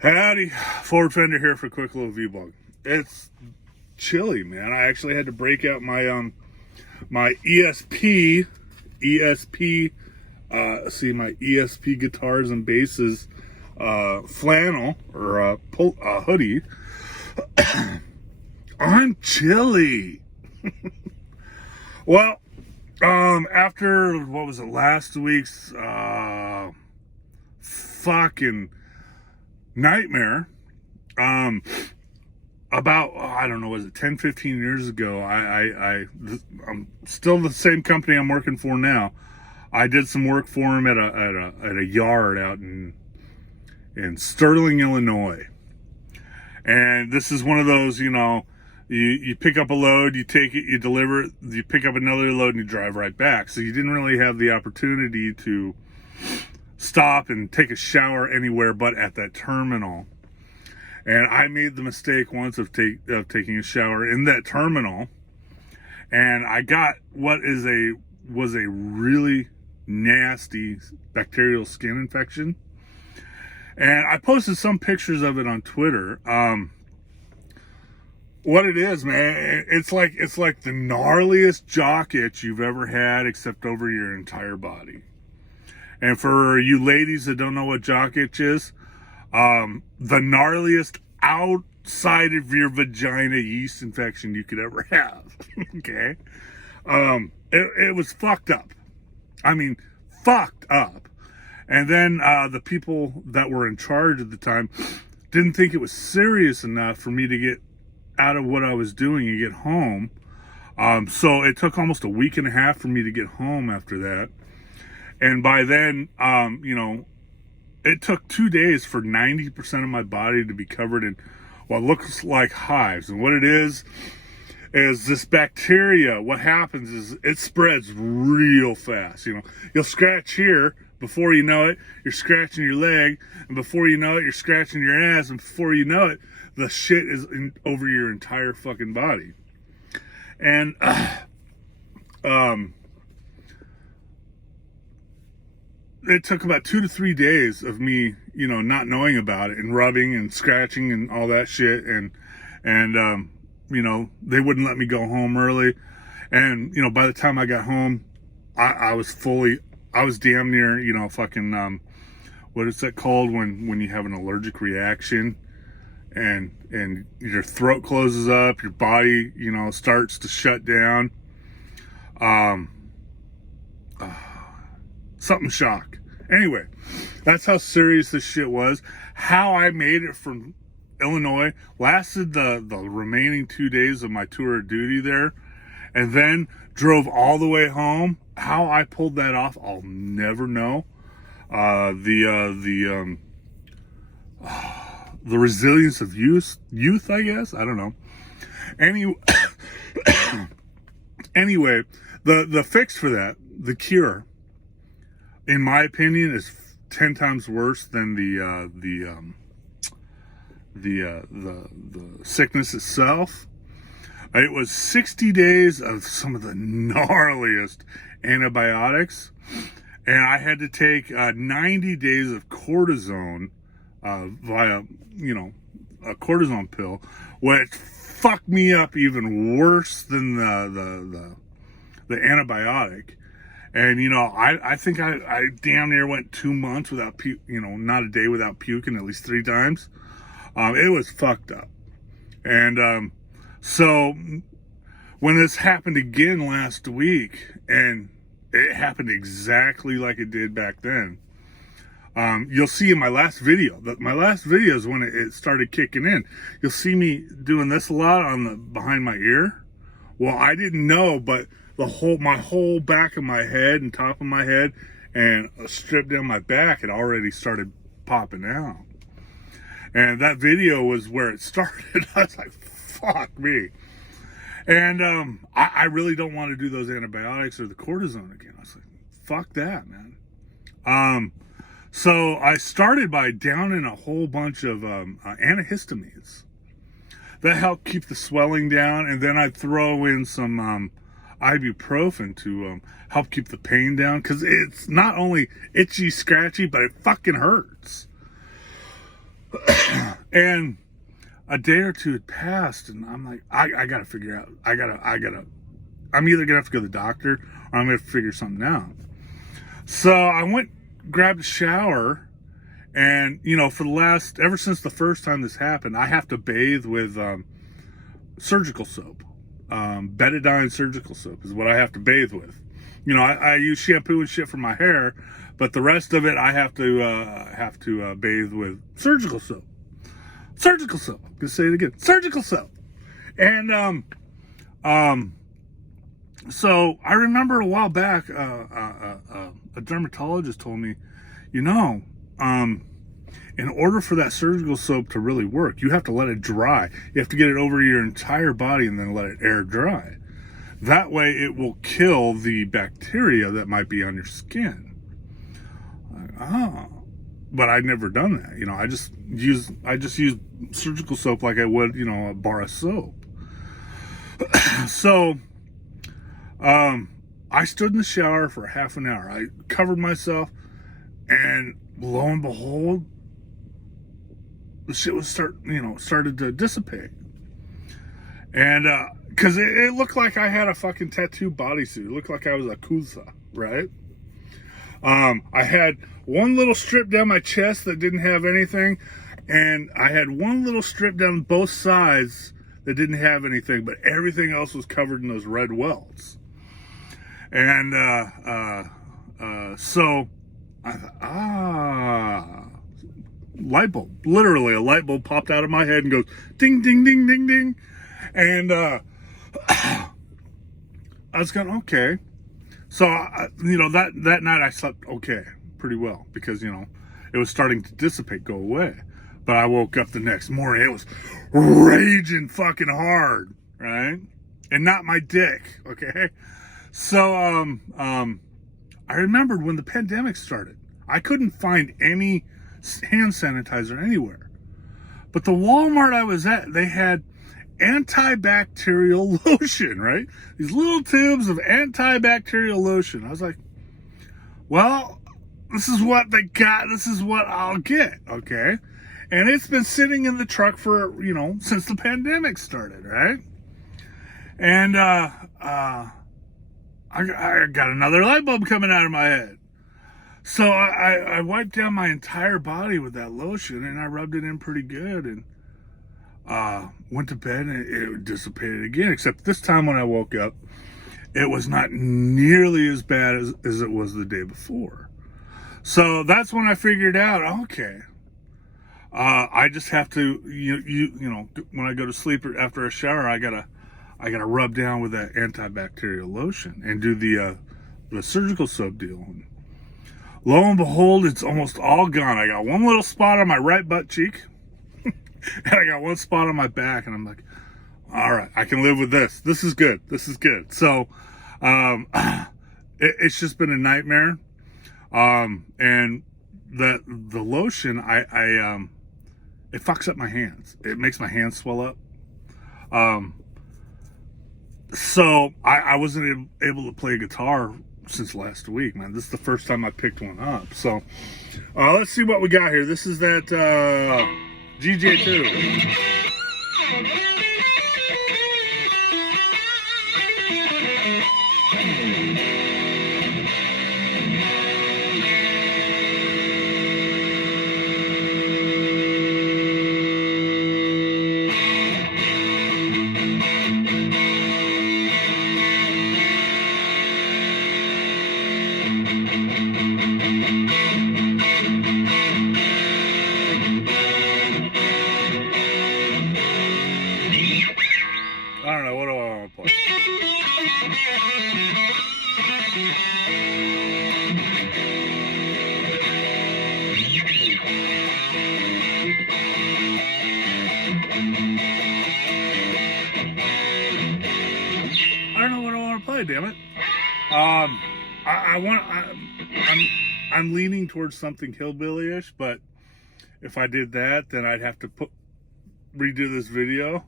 Howdy, Ford Fender here for a quick little vlog. It's chilly, man. I actually had to break out my my ESP, my ESP guitars and basses flannel or hoodie. I'm chilly. Well, after what was it, last week's fucking nightmare, about, I don't know, was it 10-15 years ago, I'm still the same company I'm working for now. I did some work for him at a yard out in Sterling, Illinois. And this is one of those, you pick up a load, you take it, you deliver it, you pick up another load, and you drive right back. So you didn't really have the opportunity to stop and take a shower anywhere but at that terminal. And I made the mistake once of taking a shower in that terminal, and I got what was a really nasty bacterial skin infection. And I posted some pictures of it on Twitter. What it is, man, it's like the gnarliest jock itch you've ever had, except over your entire body. And for you ladies that don't know what jock itch is, the gnarliest outside of your vagina yeast infection you could ever have. Okay? It was fucked up. I mean, fucked up. And then the people that were in charge at the time didn't think it was serious enough for me to get out of what I was doing and get home. So it took almost a week and a half for me to get home after that. And by then, it took 2 days for 90% of my body to be covered in what looks like hives. And what it is this bacteria, what happens is it spreads real fast. You'll scratch here, before you know it, you're scratching your leg, and before you know it, you're scratching your ass, and before you know it, the shit is over your entire fucking body. And, it took about 2 to 3 days of me, not knowing about it and rubbing and scratching and all that shit. And they wouldn't let me go home early. And, by the time I got home, I was damn near, fucking, what is that called when you have an allergic reaction and your throat closes up, your body, starts to shut down. Something shock. Anyway, that's how serious this shit was. How I made it from Illinois, lasted the remaining 2 days of my tour of duty there, and then drove all the way home. How I pulled that off, I'll never know. The resilience of youth, I guess. I don't know. Anyway, the fix for that, the cure, in my opinion, is 10 times worse than the sickness itself. It was 60 days of some of the gnarliest antibiotics, and I had to take 90 days of cortisone via, a cortisone pill, which fucked me up even worse than the antibiotic. And, I think I damn near went 2 months without not a day without puking at least 3 times. It was fucked up. And so when this happened again last week, and it happened exactly like it did back then, you'll see in my last video, my last video is when it started kicking in. You'll see me doing this a lot behind my ear. Well, I didn't know, but my whole back of my head and top of my head and a strip down my back had already started popping out. And that video was where it started. I was like, fuck me. And I really don't want to do those antibiotics or the cortisone again. I was like, fuck that, man. So I started by downing a whole bunch of antihistamines that help keep the swelling down, and then I'd throw in some ibuprofen to help keep the pain down, because it's not only itchy, scratchy, but it fucking hurts. And a day or two had passed, and I'm like, I gotta figure out. I'm either gonna have to go to the doctor, or I'm gonna have to figure something out. So I went, grabbed a shower, and ever since the first time this happened, I have to bathe with surgical soap. Betadine surgical soap is what I have to bathe with. I use shampoo and shit for my hair, but the rest of it I have to bathe with surgical soap. Surgical soap. I'm gonna say it again. Surgical soap. And so I remember a while back, a dermatologist told me, in order for that surgical soap to really work, you have to let it dry. You have to get it over your entire body and then let it air dry. That way it will kill the bacteria that might be on your skin. But I'd never done that. I just use surgical soap like I would, a bar of soap. So, I stood in the shower for half an hour. I covered myself, and lo and behold, the shit started to dissipate. And, cause it looked like I had a fucking tattoo bodysuit. It looked like I was a Kusa, right? I had one little strip down my chest that didn't have anything, and I had one little strip down both sides that didn't have anything, but everything else was covered in those red welts. And so I thought, light bulb. Literally, a light bulb popped out of my head and goes ding, ding, ding, ding, ding. And I was going, okay. So, that night I slept okay, pretty well, because, it was starting to dissipate, go away. But I woke up the next morning, it was raging fucking hard, right? And not my dick, okay? So, I remembered when the pandemic started, I couldn't find any hand sanitizer anywhere. But the Walmart I was at, they had antibacterial lotion, right? These little tubes of antibacterial lotion. I was like, well, this is what they got. This is what I'll get, okay? And it's been sitting in the truck for, since the pandemic started, right? And I got another light bulb coming out of my head. So I wiped down my entire body with that lotion, and I rubbed it in pretty good, and went to bed, and it dissipated again, except this time when I woke up, it was not nearly as bad as it was the day before. So that's when I figured out, okay, I just have to, when I go to sleep after a shower, I gotta rub down with that antibacterial lotion and do the surgical soap deal. And lo and behold, it's almost all gone. I got one little spot on my right butt cheek, and I got one spot on my back, and I'm like, all right, I can live with this. This is good. This is good. So, it's just been a nightmare. And the lotion, it fucks up my hands. It makes my hands swell up. So I wasn't able to play guitar since last week, man. This is the first time I picked one up. So, let's see what we got here. This is that, GJ2. I don't know, what do I want to play? I don't know what I want to play, damn it. I'm leaning towards something hillbilly-ish, but if I did that, then I'd have to redo this video.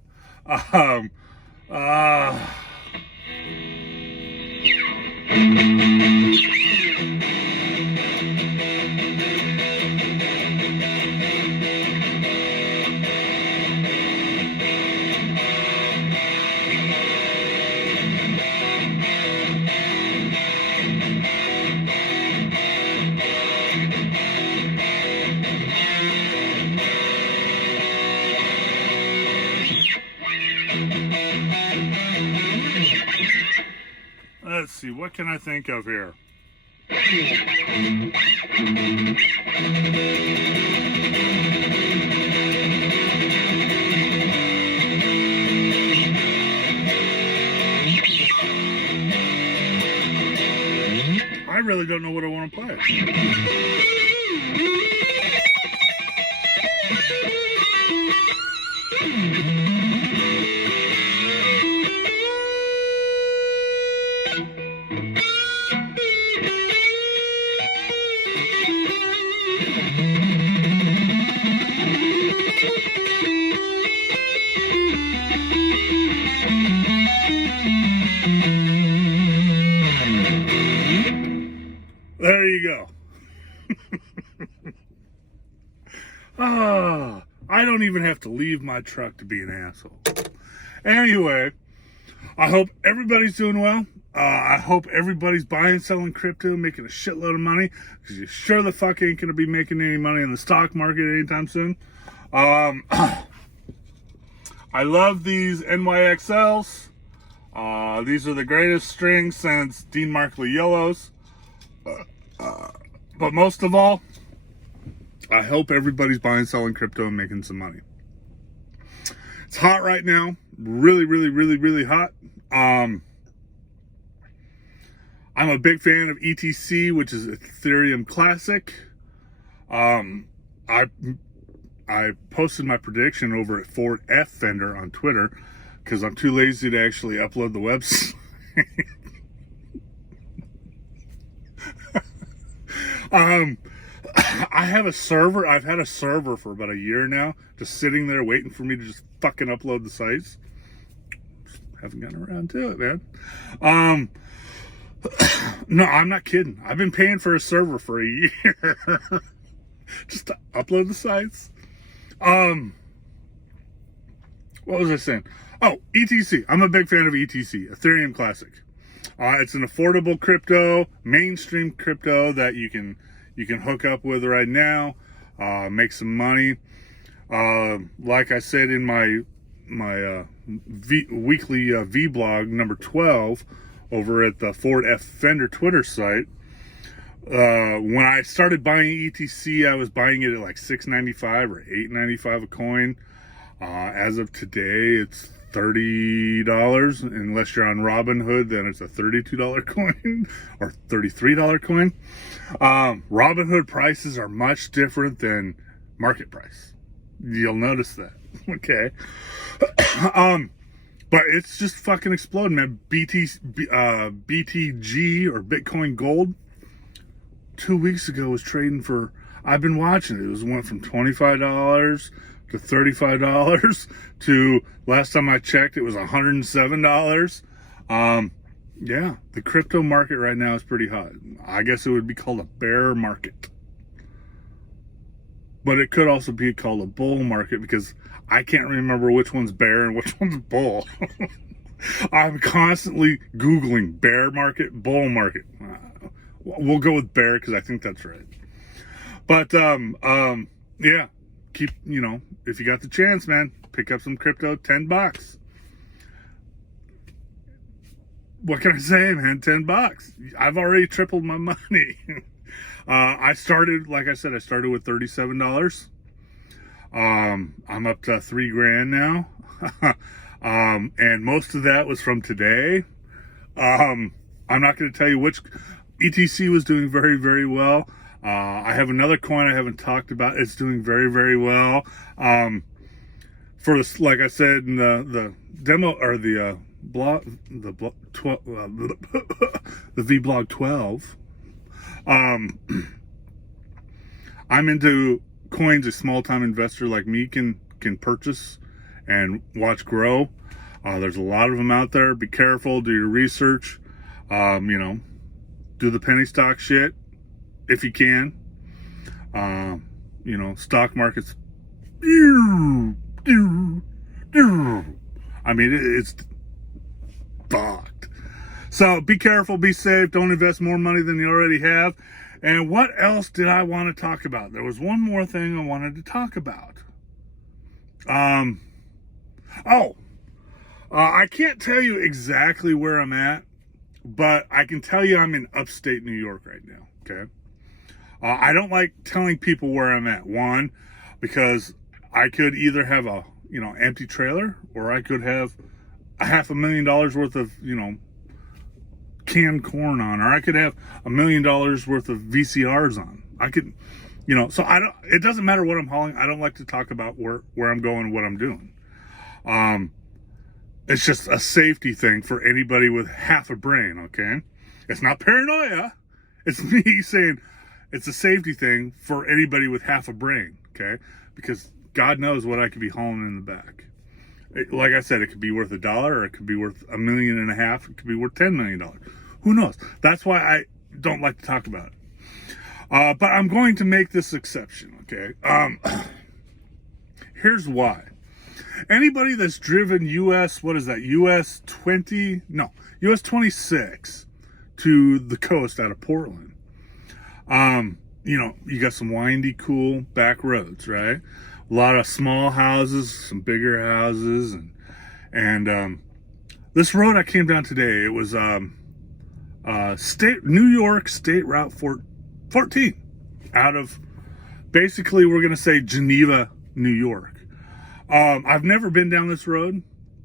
see, what can I think of here? I really don't know what I want to play. There you go. I don't even have to leave my truck to be an asshole. Anyway, I hope everybody's doing well. I hope everybody's buying, selling crypto, making a shitload of money, because you sure the fuck ain't going to be making any money in the stock market anytime soon. I love these NYXLs. These are the greatest strings since Dean Markley Yellows. But most of all, I hope everybody's buying, selling crypto, and making some money. It's hot right now. Really, really, really, really hot. I'm a big fan of ETC, which is Ethereum Classic. I posted my prediction over at Ford F Fender on Twitter because I'm too lazy to actually upload the website. I have a server. I've had a server for about a year now, just sitting there waiting for me to just fucking upload the sites. Just haven't gotten around to it, man. No, I'm not kidding. I've been paying for a server for a year just to upload the sites. What was I saying? Oh, ETC. I'm a big fan of ETC, Ethereum Classic. It's an affordable crypto, mainstream crypto that you can hook up with right now, make some money. Like I said in my weekly vlog number 12 over at the Ford F Fender Twitter site. When I started buying ETC, I was buying it at like $6.95 or $8.95 a coin. As of today, it's $30. Unless you're on Robinhood, then it's a $32 coin or $33 coin. Robinhood prices are much different than market price. You'll notice that. Okay. But it's just fucking exploding, man. BTG or Bitcoin Gold 2 weeks ago was trading for, I've been watching it. It went from $25 to $35 to, last time I checked, it was $107. Yeah, the crypto market right now is pretty hot. I guess it would be called a bear market. But it could also be called a bull market because I can't remember which one's bear and which one's bull. I'm constantly Googling bear market, bull market. We'll go with bear because I think that's right. But, yeah, keep, if you got the chance, man, pick up some crypto, $10. What can I say, man? $10. I've already tripled my money. I started, like I said, with $37. I'm up to $3,000 now. And most of that was from today. I'm not going to tell you which. ETC was doing very, very well. I have another coin I haven't talked about. It's doing very, very well. For this, like I said in the demo or the vlog 12. I'm into coins a small-time investor like me can purchase and watch grow. There's a lot of them out there. Be careful. Do your research. Do the penny stock shit if you can. Stock markets. I mean, it's fucked. So be careful, be safe. Don't invest more money than you already have. And what else did I want to talk about? There was one more thing I wanted to talk about. I can't tell you exactly where I'm at. but I can tell you I'm in upstate New York right now, okay? I don't like telling people where I'm at. One, because I could either have a, empty trailer, or I could have a $500,000 worth of, canned corn on, or I could have $1 million worth of VCRs on. I could, so it doesn't matter what I'm hauling. I don't like to talk about where I'm going and what I'm doing. It's just a safety thing for anybody with half a brain, okay? It's not paranoia. It's me saying it's a safety thing for anybody with half a brain, okay? Because God knows what I could be hauling in the back. Like I said, it could be worth $1, or it could be worth $1.5 million. It could be worth $10 million. Who knows? That's why I don't like to talk about it. But I'm going to make this exception, okay? Here's why. Anybody that's driven US 26 to the coast out of Portland, you got some windy, cool back roads, right? A lot of small houses, some bigger houses, and this road I came down today, it was New York State Route 14, out of, basically, we're gonna say Geneva, New York. I've never been down this road,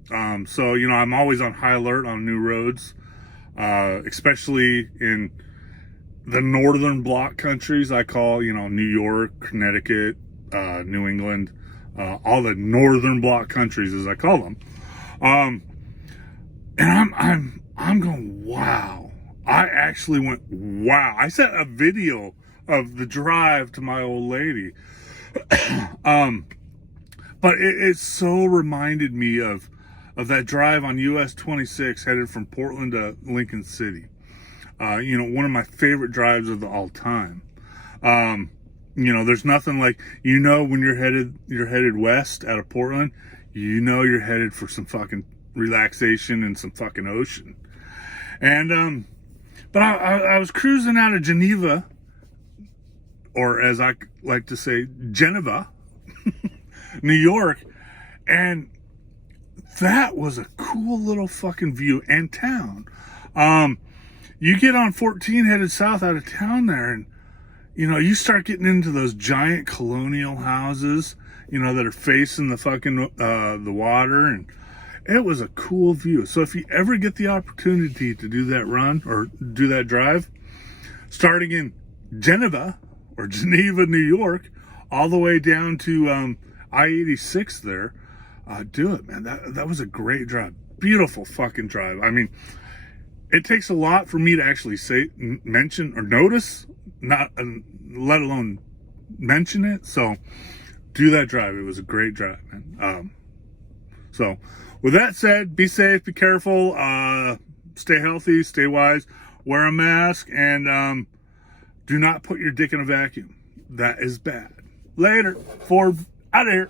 so I'm always on high alert on new roads, especially in the northern block countries. I call New York, Connecticut, New England, all the northern block countries, as I call them. And I'm going, wow. I actually went, wow. I sent a video of the drive to my old lady. But it so reminded me of that drive on US 26 headed from Portland to Lincoln City. One of my favorite drives of all time. There's nothing like, when you're headed west out of Portland, you're headed for some fucking relaxation and some fucking ocean. And, but I was cruising out of Geneva, or as I like to say, Geneva, New York, and that was a cool little fucking view and town. You get on 14 headed south out of town there, and you start getting into those giant colonial houses, that are facing the fucking the water, and it was a cool view. So if you ever get the opportunity to do that run or do that drive, starting in Geneva or Geneva, New York, all the way down to I-86 there, do it, man. That was a great drive. Beautiful fucking drive. I mean, it takes a lot for me to actually mention or notice, not let alone mention it. So do that drive. It was a great drive, man. So with that said, be safe, be careful, stay healthy, stay wise, wear a mask, and do not put your dick in a vacuum. That is bad. Later. Ford out of here.